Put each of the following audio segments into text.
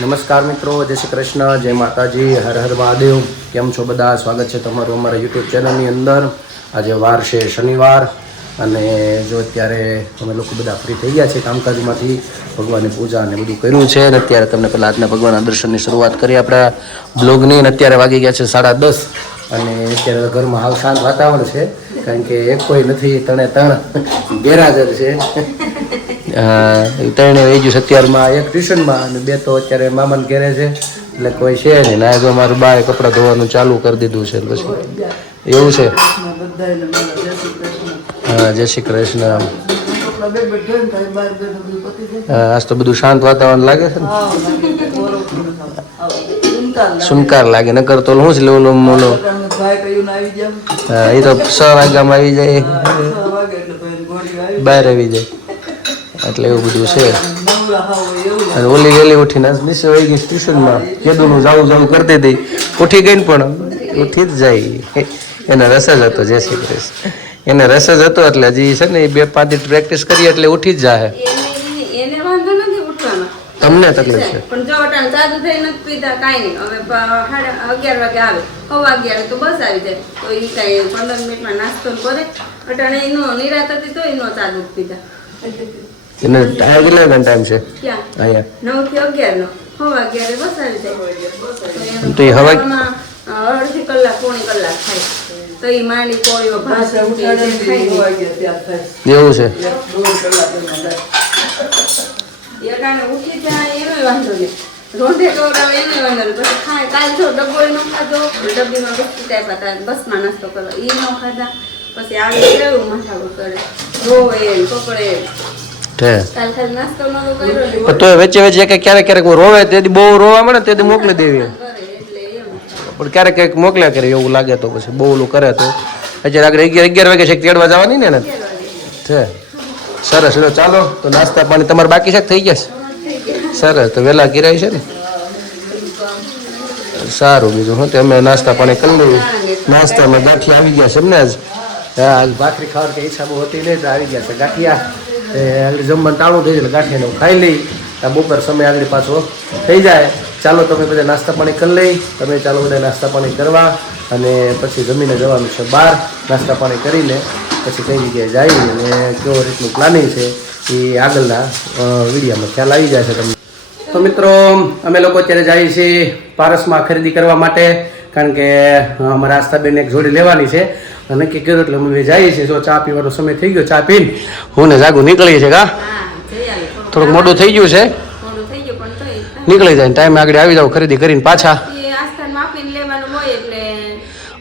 નમસ્કાર મિત્રો, જય શ્રી કૃષ્ણ, જય માતાજી, હર હર મહાદેવ. કેમ છો બધા? સ્વાગત છે તમારું અમારા યુટ્યુબ ચેનલની અંદર. આજે વાર છે શનિવાર અને જો અત્યારે અમે લોકો બધા ફ્રી થઈ ગયા છે કામકાજમાંથી, ભગવાનની પૂજા અને બધું કર્યું છે અને અત્યારે તમને પહેલાં આજના ભગવાનના દર્શનની શરૂઆત કરી આપણા બ્લોગની. અને અત્યારે વાગી ગયા છે 10:30 અને અત્યારે ઘરમાં હાવ શાંત વાતાવરણ છે કારણ કે એક કોઈ નથી, ત્રણ ગેરહાજર છે. ત્રણે વહી ગયું 17માં, એક ટ્યુશનમાં અને 2 તો અત્યારે મામાને ઘેરે છે, એટલે કોઈ છે નહીં. ના જો મારું બાએ કપડાં ધોવાનું ચાલુ કરી દીધું છે પછી એવું છે. હા, જય શ્રી કૃષ્ણ. આજ તો બધું શાંત વાતાવરણ લાગે છે ને, સુનકાર લાગે. નકર તો હું જ લેવું મોલો. હા, એ તો 6 વાગ્યામાં આવી જાય, બહાર આવી જાય, એટલે એવું બધું છે. અને ઓલી ગયેલી ઉઠીને નીચે વહી ગઈ ટ્યુશનમાં, કેદુનું જાવું કરતી હતી, ઉઠી ગઈ ને પણ ઉઠી જ જાય. એને રસ જ હતો, જય શ્રી કૃષ્ણ. એને રસ જ હતો એટલે હજી છે ને એ 2-5 દિવસ પ્રેક્ટિસ કરી એટલે ઉઠી જ જાય. તમને તકલીફ છે પણ જો અટાણ ચાલુ થઈ નથી પીધા કાંઈ નહીં. હવે 11 વાગે આવે, 11:15 તો બસ આવી જાય, તો એ કાંઈ 15 મિનિટમાં નાસ્તો કરે. અટાણે એનો નિરાત હતી તો એનો ચાલુ પીધા. એને કેટલા ટાઈમ છે ક્યાં? અહીંયા 9 થી 11 નો, 11:15 બસ આવી જાય. તો એ હવા અડધી કલાક પોણી કલાક થાય તો એ માંડી કોળીઓ ભાત એવું છે. એટાણે ઉઠી જાય એનો વાંધો નહીં, રોંઢે ટોરાવે એનો વાંધો નહીં. પછી ખાય કાલ છો ડબ્બો નો ખાધો, ડબ્બીમાં બિસ્કીટ આપ્યા હતા, બસમાં નાસ્તો કરવા એ ન ખાધા. પછી આવી કેવું માથાકૂટ કરે, રોવે પકડે. કાલ ખાલી નાસ્તો ન કર્યો તો વચ્ચે વચ્ચે ક્યારેક રોવે, તેથી બહુ રોવા મળે તેથી મોકલી દેવી. પણ ક્યારેક મોકલ્યા કરે એવું લાગે તો પછી બહુ ઓલું કરે તો અત્યારે આગળ 11 વાગે છે તેડવા જવાની ને છે. સરસ, ચાલો તો નાસ્તા પાણી તમારે બાકી છે થઈ ગયા? સરસ, તો વહેલા કિરાય છે ને, સારું. બીજું હું અમે નાસ્તા પાણી કરી લઈએ. નાસ્તામાં ગાંઠિયા આવી ગયા છે એમને આજ ભાખરી ખાવાની કે ઈચ્છા બહુ હતી નહીં, આવી ગયા છે ગાંઠિયા. આગળ જમવાનું ટાણું થઈ જાય એટલે ગાંઠિયાને ખાઈ લઈ, બપોર સમય આગળ પાછો થઈ જાય. ચાલો તમે બધા નાસ્તા પાણી કરી લઈ, તમે ચાલો બધા નાસ્તા પાણી કરવા અને પછી જમીને જવાનું છે બહાર. નાસ્તા પાણી કરીને પછી કઈ જગ્યાએ જાય અને કેવો રીતનું પ્લાનિંગ છે એ આગળના વિડીયોમાં ખ્યાલ આવી જાય છે તમને. તો મિત્રો, અમે લોકો અત્યારે જઈએ છીએ પારસમાં ખરીદી કરવા માટે, કારણ કે અમારા આસ્થાબેન એક જોડી લેવાની છે. નક્કી કર્યું એટલે અમે જઈએ છીએ. જો ચા પીવાનો સમય થઈ ગયો, ચા પીને હું ને જાગું નીકળીએ છીએ. કા થોડુંક મોડું થઈ ગયું છે, નીકળી જાય ટાઈમે આગળ આવી જાવ ખરીદી કરીને પાછા,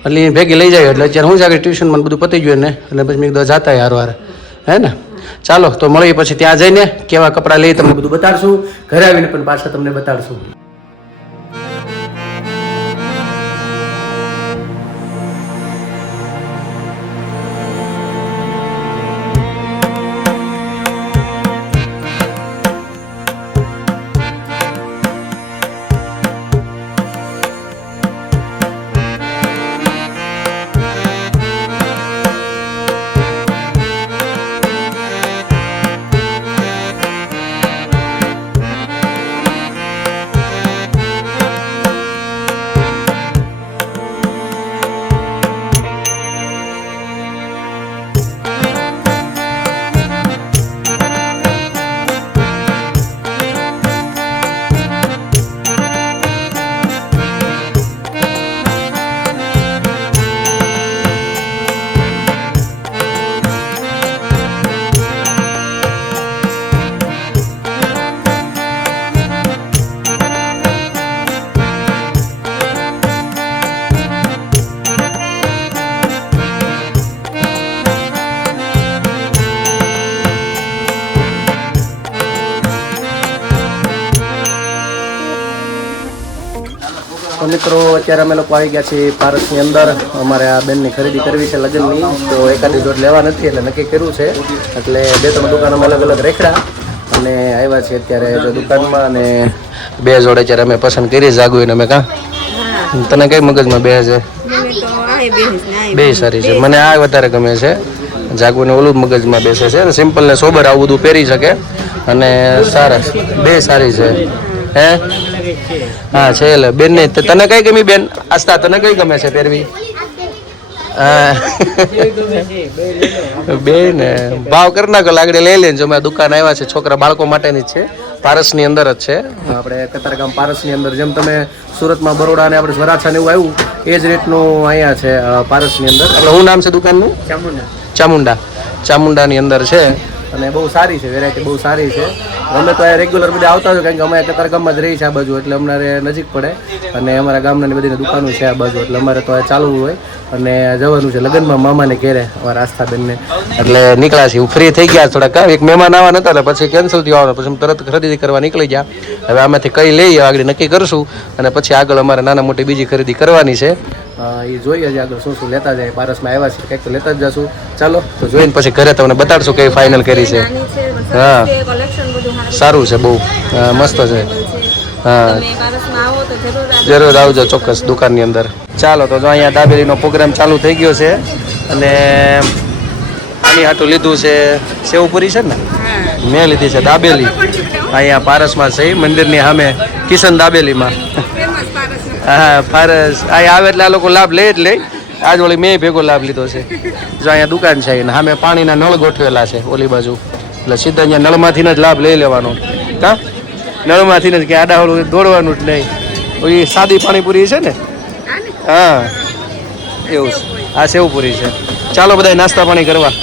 એટલે ભેગી લઈ જાય. એટલે અત્યારે હું જ આગળ ટ્યુશનમાં બધું પતી ગયું ને, એટલે પછી મેં કીધું જાતા હારવાર હે ને. ચાલો તો મળીએ પછી ત્યાં જઈને કેવા કપડાં લઈ તમને બધું બતાડશું, ઘરે આવીને પણ પાછા તમને બતાડશું. તો મિત્રો, અત્યારે અમે લોકો આવી ગયા છીએ પારસની અંદર. અમારે આ બેનની ખરીદી કરવી છે લગ્નની, તો એકાદી જોડ લેવા નથી એટલે નક્કી કર્યું છે. એટલે 2-3 દુકાનોમાં અલગ અલગ રેખડા અને આવ્યા છીએ અત્યારે જો દુકાનમાં. અને 2 જોડ અત્યારે અમે પસંદ કરી જાગું અમે. કાં તને કઈ મગજમાં બે છે? બે સારી છે, મને આ વધારે ગમે છે. જાગુને ઓલું મગજમાં બેસે છે, સિમ્પલ ને સોબર આવું બધું પહેરી શકે અને સારા બે સારી છે. હે હા છે એટલે બેન ને તને કઈ ગમી બેન? આસ્તા તને કઈ ગમે છે પહેરવી? હા બે ને ભાવ કરી નાખો લાગડી લઈ લઈને. જો મેં દુકાન આવ્યા છે છોકરા બાળકો માટેની જ છે, પારસની અંદર જ છે આપણે કતારગામ પારસની અંદર. જેમ તમે સુરતમાં બરોડા ને આપણે વરાછા ને એવું આવ્યું એ જ રેટનું અહીંયા છે પારસની અંદર. એટલે શું નામ છે દુકાનનું? ચામુંડા. ચામુંડાની અંદર છે અને બહુ સારી છે, વેરાયટી બહુ સારી છે. અમે તો અહીંયા રેગ્યુલર બધા આવતા હોય કારણ કે અમે કતારગામમાં જ રહી છે આ બાજુ, એટલે અમારે નજીક પડે અને અમારા ગામના બધી દુકાનો છે આ બાજુ, એટલે અમારે તો ચાલુ હોય અને જવાનું છે લગ્નમાં મામાને ઘેરે અમારા આસ્થાબેનને. એટલે નીકળ્યા છીએ, ફ્રી થઈ ગયા થોડાક. એક મહેમાન આવવા નતા એટલે પછી કેન્સલ થયો આવવાનો, પછી તરત ખરીદી કરવા નીકળી ગયા. હવે આમાંથી કઈ લઈએ આગળ નક્કી કરશું અને પછી આગળ અમારે નાના મોટી બીજી ખરીદી કરવાની છે. એ જોઈએ છે આગળ શું શું લેતા જાય. પારસમાં આવ્યા છે કંઈક તો લેતા જ જશું. ચાલો તો જોઈને પછી ઘરે તમને બતાડશું કઈ ફાઇનલ કરી છે. હા સારું છે, બહુ મસ્ત છે. હા જરૂર આવજો ચોક્કસ દુકાનની અંદર. ચાલો તો જો અહીંયા દાબેલીનો પ્રોગ્રામ ચાલુ થઈ ગયો છે અને આની હાટું લીધું છે સેવપુરી છે ને, મેં લીધી છે દાબેલી અહીંયા પારસમાં છે મંદિરની સામે કિશન દાબેલીમાં. હા પારસ અહીંયા આવે એટલે આ લોકો લાભ લે જ લે. આજ વળી મેં ભેગો લાભ લીધો છે. જો અહીંયા દુકાન છે અને સામે પાણીના નળ ગોઠવેલા છે ઓલી બાજુ, એટલે સીધા અહીંયા નળમાંથી જ લાભ લઈ લેવાનો. હા નળમાંથી જ કે આડાવાળું દોડવાનું જ નહીં. ઓલી સાદી પાણીપુરી છે ને, હા એવું છે. આ સેવપુરી છે. ચાલો બધા નાસ્તા પાણી કરવા.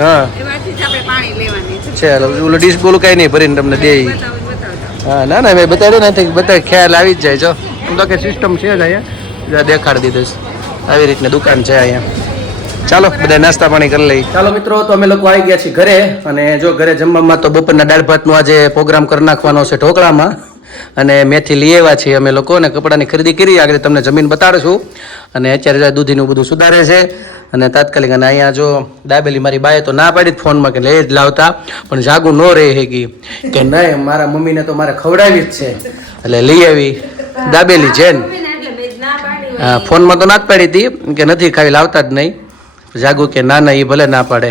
હા છે ઓલો ડીશ બોલું કાંઈ નહીં ભરીને તમને દે. હા ના ના મેં બતાડ્યું નથી, બધા ખ્યાલ આવી જ જાય. જો એમ તો કે સિસ્ટમ છે જ અહીંયા દેખાડી દીધું છે. આવી રીતની દુકાન છે અહીંયા. ચાલો બધા નાસ્તા પાણી કરી લઈ. ચાલો મિત્રો તો અમે લોકો આવી ગયા છીએ ઘરે અને જો ઘરે જમવામાં તો બપોરના દાળ ભાતનો આજે પ્રોગ્રામ કરી નાખવાનો છે ઢોકળામાં અને મેથી લઈ આવ્યા છીએ અમે લોકો અને કપડાની ખરીદી કરી. આગળ તમને જમીન બતાડશું અને અત્યારે દૂધીનું બધું સુધારે છે અને તાત્કાલિક. અને અહીંયા જો દાબેલી મારી બાએ તો ના પાડી ફોનમાં કે લઈ જ લાવતા, પણ જાગું ન રહી હેગી કે નહીં મારા મમ્મીને તો મારે ખવડાવી જ છે એટલે લઈ આવી દાબેલી છે ને. હા ફોનમાં તો ના જ પાડી હતી કે નથી ખાવી, લાવતા જ નહીં. જાગુ કે ના ના એ ભલે ના પાડે.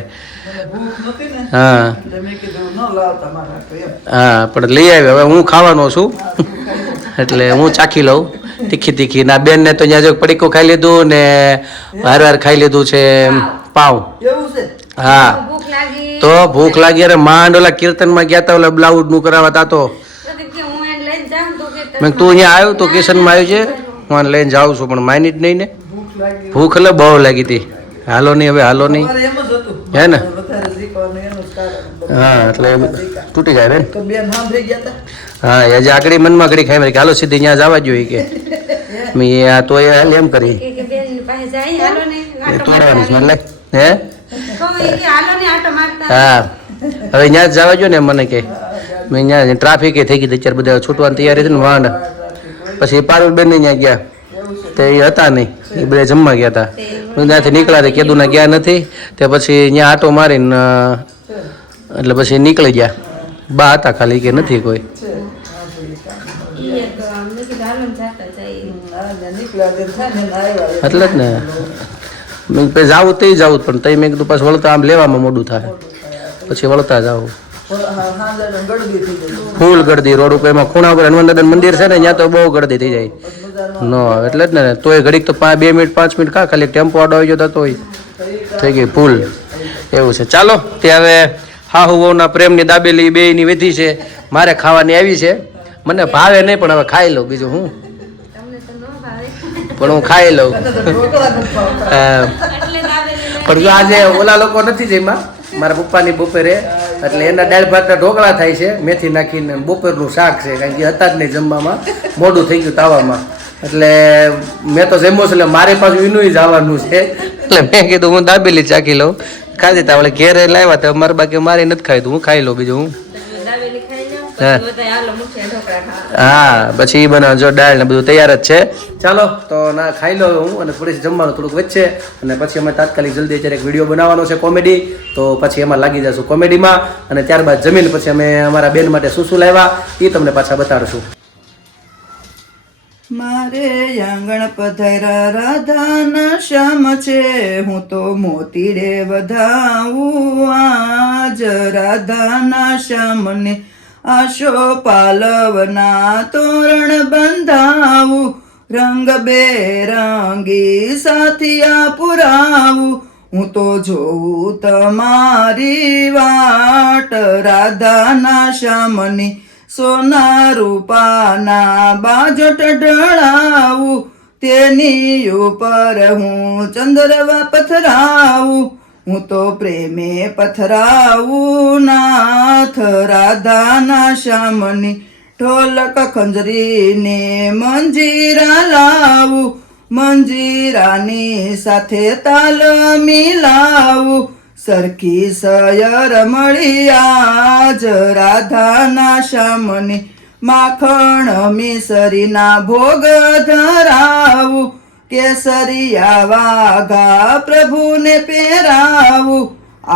હા હા પણ લઈ આવી. હવે હું ખાવાનો છું એટલે હું ચાખી લઉં તીખી તીખી. ના બેન ને તો ત્યાં જો પડીકો ખાઈ લીધું ને વાર ખાઈ લીધું છે પાઉં. હા તો ભૂખ લાગી. અરે માંડ ઓલા કીર્તનમાં ગયા હતા ઓલા બ્લાઉઝ નું કરાવતા તો મેં તું અહીંયા આવ્યું તો કિશનમાં આવ્યું છે હું લઈને જાઉં છું પણ માની જ નહીં ને. ભૂખ એટલે બહુ લાગી હતી. હાલો નહીં હવે હાલો નહીં હે ને. હા એટલે તૂટી જાય ને. હા આજે આગળ મનમાં ઘડી ખાઈ મારી કે હાલો સીધી ત્યાં જવા જોઈએ કે મેં તો એમ કરી તોડવાની હે. હા હવે ત્યાં જ જવા જોઈએ ને મને કે મેં ત્યાં ટ્રાફિક થઈ ગઈ અત્યારે બધા છૂટવાની તૈયારી હતી ને વાંડ. પછી પારુલબેન ને ત્યાં ગયા તે એ હતા નહીં, એ બધા જમવા ગયા હતા. ત્યાંથી નીકળ્યા હતા કેદુના ગયા નથી તે પછી ત્યાં આટો મારીને એટલે પછી નીકળી ગયા. બા હતા ખાલી કે નથી કોઈ. એટલે જ ને મેં જાવું તે જાવું પણ તઈ મેં કીધું પાછું વળતા આમ લેવામાં મોડું થાય પછી વળતા જાવું. ફૂલ ગળદી રોડ ઉપર એમાં ખૂણા ઉપર હનુમાન દાદા મંદિર છે ને ત્યાં તો બહુ ગળદી થઈ જાય નો એટલે જ ને. તોય ઘડીક તો 2 મિનિટ 5 મિનિટ ખાલી ટેમ્પો આડો આવી જતો તોય થઈ ગઈ ફૂલ એવું છે. ચાલો તે હવે હાહુ વહુના પ્રેમની દાબેલી બેયની વિધિ છે મારે ખાવાની આવી છે. મને ભાવે નહીં પણ હવે ખાઈ લઉં બીજું હું પણ હું ખાઈ લઉં. પણ જો આજે ઓલા લોકો નથી જેમાં મારા પપ્પાની બપોરે એટલે એના દાળ ભાતના ઢોકળા થાય છે મેથી નાખીને. બપોરનું શાક છે કારણ કે હતા જ નહીં જમવામાં, મોડું થઈ ગયું તાવામાં. એટલે મેં તો જમ્યો છે એટલે મારે પાછું વિનુય જવાનું છે એટલે મેં કીધું હું દાબેલી ચાખી લઉં. ખાધી તા વળે ઘેરે લાવ્યા તો મારે બાકી મારી નથી ખાઈ હું ખાઈ લઉં બીજું હું. હા પછી બનાવ જો દાળ ને બધું તૈયાર જ છે. ચાલો તો ના ખાઈ લો હું અને થોડી જમવાનું થોડુંક વચ્ચે અને પછી અમે તાત્કાલિક જલ્દી અત્યારે એક વિડીયો બનાવવાનો છે કોમેડી, તો પછી એમાં લાગી જશું કોમેડીમાં અને ત્યારબાદ જમીન પછી અમે અમારા બેન માટે શું શું લાવ્યા એ તમને પાછા બતાડશું. મારે આંગણ પધાર્યા રાધાના શ્યામ છે, હું તો મોતી રે વધાવું આજ રાધાના શ્યામને આશો પાલવના તોરણ બંધાવું રંગબેરંગી સાથિયા પુરાવું હું તો જોઉં તમારી વાટ રાધાના શ્યામની સોના રૂપાના બાજટ ઢળાવું તેની ઉપર હું ચંદ્રવા પથરાવું હું તો પ્રેમે પથરાવું નાથ રાધાના શ્યામની ઢોલક ખંજરીને મંજીરા લાવું મંજીરાની સાથે તાલ મિલાવું સરખી સયર મળી આજ રાધાના શ્યામની માખણ મિસરીના ભોગ ધરાવું કેસરિયા વાઘા પ્રભુને પહેરાવું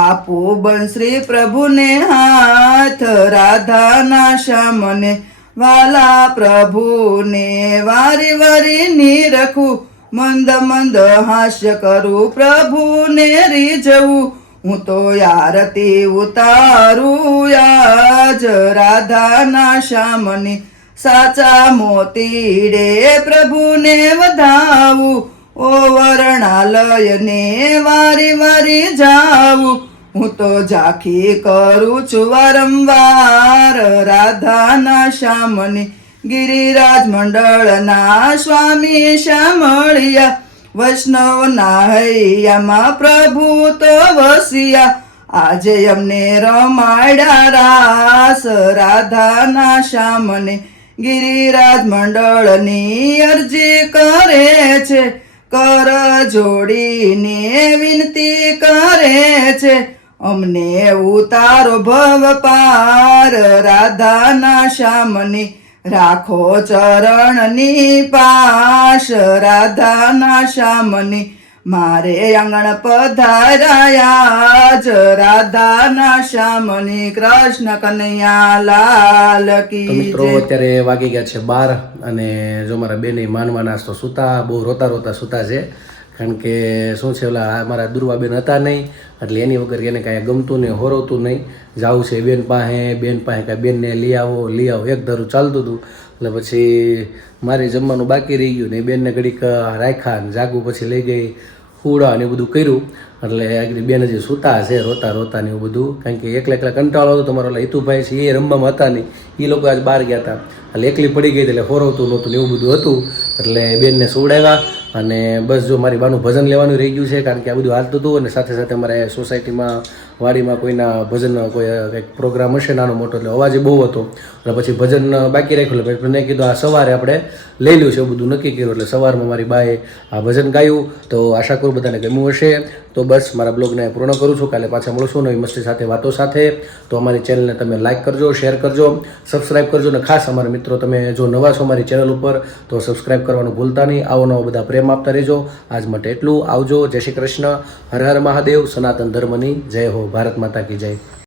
આપું બંશ્રી પ્રભુને હાથ રાધાના શ્યામને વાલા પ્રભુને વારી વારી નિરખું મંદ મંદ હાસ્ય કરું પ્રભુને રીઝવું હું તો આરતી ઉતારું આજ રાધાના શ્યામની સાચા મોતીડે પ્રભુને વધાવું ઓ વર્ણાલયને વારી વારી જાવું હું તો ઝાંખી કરું છું વારંવાર રાધાના શ્યામની ગિરિરાજ મંડળના સ્વામી શ્યામળિયા વૈષ્ણવના હૈયામાં પ્રભુ તો વસિયા આજે અમને રમાડ્યા રાસ રાધાના શ્યામને ગિરિરાજ મંડળની અરજી કરે છે કર જોડીને વિનંતી કરે છે અમને ઉતારો ભવ પાર રાધાના શ્યામની રાખો ચરણની પાશ રાધાના શ્યામની મારે આંગણ પધારાયા જ રાધાના શ્યામની કૃષ્ણ કનૈયા લાલ તો કી મિત્રો જય. અત્યારે વાગી ગયા છે 12 અને જો મારા બેને માનવાના તો સૂતા બહુ રોતા રોતા સૂતા છે કારણ કે શું છે ઓલા મારા દુર્વાબેન હતા નહીં એટલે એની વગર એને કાંઈ ગમતું નહીં હોરવતું નહીં જાવું છે બેન પાસે કાંઈ બેનને લઈ આવો એક ધારું ચાલતું હતું એટલે પછી મારે જમવાનું બાકી રહી ગયું ને બેનને ઘડીક રાખ્યા ને જાગું પછી લઈ ગઈ હુડા ને એવું બધું કર્યું એટલે આગળ બેન હજી સૂતા છે રોતા રોતા ને એવું બધું કારણ કે એકલા કંટાળો હતો તમારો ઓલા હિતુભાઈ છે એ રમવામાં હતા નહીં એ લોકો આજ બહાર ગયા હતા એટલે એકલી પડી ગઈ એટલે હોરવતું નહોતું ને એવું બધું હતું એટલે બેનને સુવડાવ્યા અને બસ જો મારી બાનું ભજન લેવાનું રહી ગયું છે કારણ કે આ બધું હાલતું હતું અને સાથે સાથે અમારે સોસાયટીમાં વાડીમાં કોઈના ભજન કોઈ કંઈક પ્રોગ્રામ હશે નાનો મોટો એટલે અવાજ બહુ હતો એટલે પછી ભજન બાકી રાખ્યું એટલે મેં કીધું આ સવારે આપણે લઈ લ્યું છે એવું બધું નક્કી કર્યું એટલે સવારમાં મારી બાએ આ ભજન ગાયું તો આશા કરું બધાને ગમ્યું હશે તો બસ મારા બ્લોગને પૂર્ણ કરું છું કાલે પાછા મળશું નવી મસ્તી સાથે વાતો સાથે તો અમારી ચેનલને તમે લાઇક કરજો શેર કરજો સબસ્ક્રાઈબ કરજો અને ખાસ અમારા મિત્રો તમે જો નવા છો અમારી ચેનલ ઉપર તો સબસ્ક્રાઈબ કરવાનું ભૂલતા નહીં આવો નવા બધા પ્રેમ આપતા રહેજો આજ માટે એટલું આવજો જય શ્રી કૃષ્ણ હર હર મહાદેવ સનાતન ધર્મની જય હો ભારત માતા કી જય